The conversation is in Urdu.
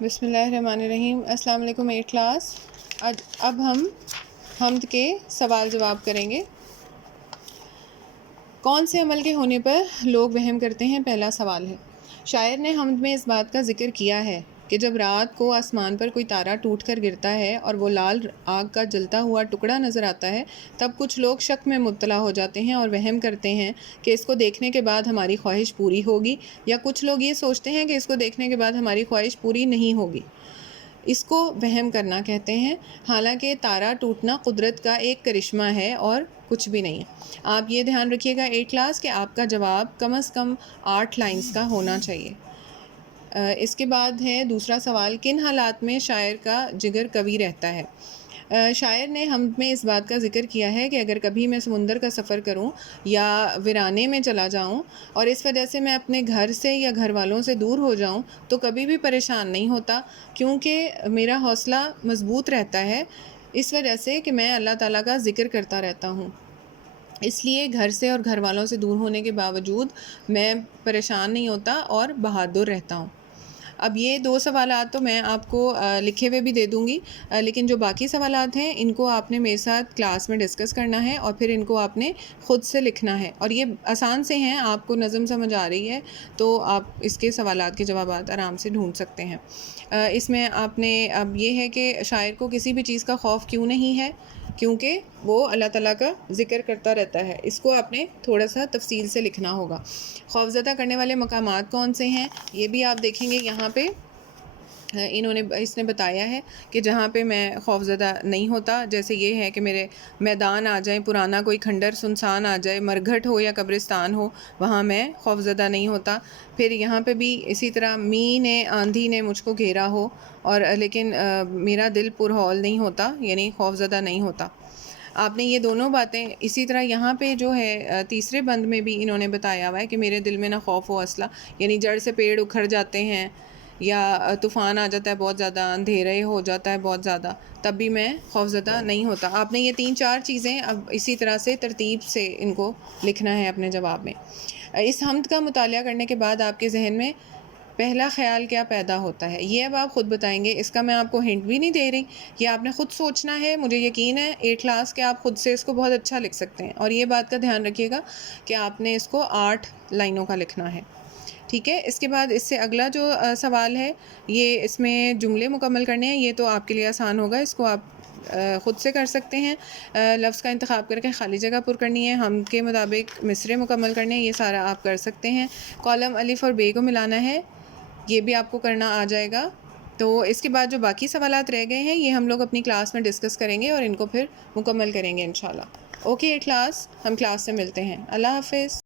بسم اللہ الرحمن الرحیم۔ السلام علیکم 8 کلاس۔ اب ہم حمد کے سوال جواب کریں گے۔ کون سے عمل کے ہونے پر لوگ وہم کرتے ہیں؟ پہلا سوال ہے، شاعر نے حمد میں اس بات کا ذکر کیا ہے کہ جب رات کو آسمان پر کوئی تارہ ٹوٹ کر گرتا ہے اور وہ لال آگ کا جلتا ہوا ٹکڑا نظر آتا ہے، تب کچھ لوگ شک میں مبتلا ہو جاتے ہیں اور وہم کرتے ہیں کہ اس کو دیکھنے کے بعد ہماری خواہش پوری ہوگی، یا کچھ لوگ یہ سوچتے ہیں کہ اس کو دیکھنے کے بعد ہماری خواہش پوری نہیں ہوگی۔ اس کو وہم کرنا کہتے ہیں، حالانکہ تارہ ٹوٹنا قدرت کا ایک کرشمہ ہے اور کچھ بھی نہیں ہے۔ آپ یہ دھیان رکھیے گا 8 کلاس کہ آپ کا جواب کم از کم 8 لائنز کا ہونا چاہیے۔ اس کے بعد ہے دوسرا سوال، کن حالات میں شاعر کا جگر قوی رہتا ہے؟ شاعر نے حمد میں اس بات کا ذکر کیا ہے کہ اگر کبھی میں سمندر کا سفر کروں یا ویرانے میں چلا جاؤں اور اس وجہ سے میں اپنے گھر سے یا گھر والوں سے دور ہو جاؤں تو کبھی بھی پریشان نہیں ہوتا، کیونکہ میرا حوصلہ مضبوط رہتا ہے، اس وجہ سے کہ میں اللہ تعالیٰ کا ذکر کرتا رہتا ہوں۔ اس لیے گھر سے اور گھر والوں سے دور ہونے کے باوجود میں پریشان نہیں ہوتا اور بہادر رہتا ہوں۔ اب یہ 2 سوالات تو میں آپ کو لکھے ہوئے بھی دے دوں گی، لیکن جو باقی سوالات ہیں ان کو آپ نے میرے ساتھ کلاس میں ڈسکس کرنا ہے اور پھر ان کو آپ نے خود سے لکھنا ہے، اور یہ آسان سے ہیں، آپ کو نظم سمجھ آ رہی ہے تو آپ اس کے سوالات کے جوابات آرام سے ڈھونڈ سکتے ہیں۔ اس میں آپ نے اب یہ ہے کہ شاعر کو کسی بھی چیز کا خوف کیوں نہیں ہے؟ کیونکہ وہ اللہ تعالیٰ کا ذکر کرتا رہتا ہے۔ اس کو آپ نے تھوڑا سا تفصیل سے لکھنا ہوگا۔ خوفزدہ کرنے والے مقامات کون سے ہیں؟ یہ بھی آپ دیکھیں گے یہاں پہ اس نے بتایا ہے کہ جہاں پہ میں خوفزدہ نہیں ہوتا، جیسے یہ ہے کہ میرے میدان آ جائیں، پرانا کوئی کھنڈر سنسان آ جائے، مرگھٹ ہو یا قبرستان ہو، وہاں میں خوفزدہ نہیں ہوتا۔ پھر یہاں پہ بھی اسی طرح می نے آندھی نے مجھ کو گھیرا ہو اور لیکن میرا دل پرہول نہیں ہوتا، یعنی خوفزدہ نہیں ہوتا۔ آپ نے یہ دونوں باتیں اسی طرح یہاں پہ جو ہے تیسرے بند میں بھی انہوں نے بتایا ہوا ہے کہ میرے دل میں نہ خوف و اصلہ، یعنی جڑ سے پیڑ اکھڑ جاتے ہیں یا طوفان آ جاتا ہے بہت زیادہ، اندھیرے ہو جاتا ہے بہت زیادہ، تب بھی میں خوفزدہ نہیں ہوتا۔ آپ نے یہ 3-4 چیزیں اب اسی طرح سے ترتیب سے ان کو لکھنا ہے اپنے جواب میں۔ اس حمد کا مطالعہ کرنے کے بعد آپ کے ذہن میں پہلا خیال کیا پیدا ہوتا ہے؟ یہ اب آپ خود بتائیں گے، اس کا میں آپ کو ہنٹ بھی نہیں دے رہی، یہ آپ نے خود سوچنا ہے۔ مجھے یقین ہے 8 کلاس کہ آپ خود سے اس کو بہت اچھا لکھ سکتے ہیں، اور یہ بات کا دھیان رکھیے گا کہ آپ نے اس کو 8 لائنوں کا لکھنا ہے، ٹھیک ہے؟ اس کے بعد اس سے اگلا جو سوال ہے، یہ اس میں جملے مکمل کرنے ہیں، یہ تو آپ کے لیے آسان ہوگا، اس کو آپ خود سے کر سکتے ہیں۔ لفظ کا انتخاب کر کے خالی جگہ پر کرنی ہے، حمد کے مطابق مصرے مکمل کرنے ہیں، یہ سارا آپ کر سکتے ہیں۔ کالم الف اور بے کو ملانا ہے، یہ بھی آپ کو کرنا آ جائے گا۔ تو اس کے بعد جو باقی سوالات رہ گئے ہیں یہ ہم لوگ اپنی کلاس میں ڈسکس کریں گے اور ان کو پھر مکمل کریں گے انشاءاللہ۔ اوکے 8 کلاس، ہم کلاس سے ملتے ہیں۔ اللہ حافظ۔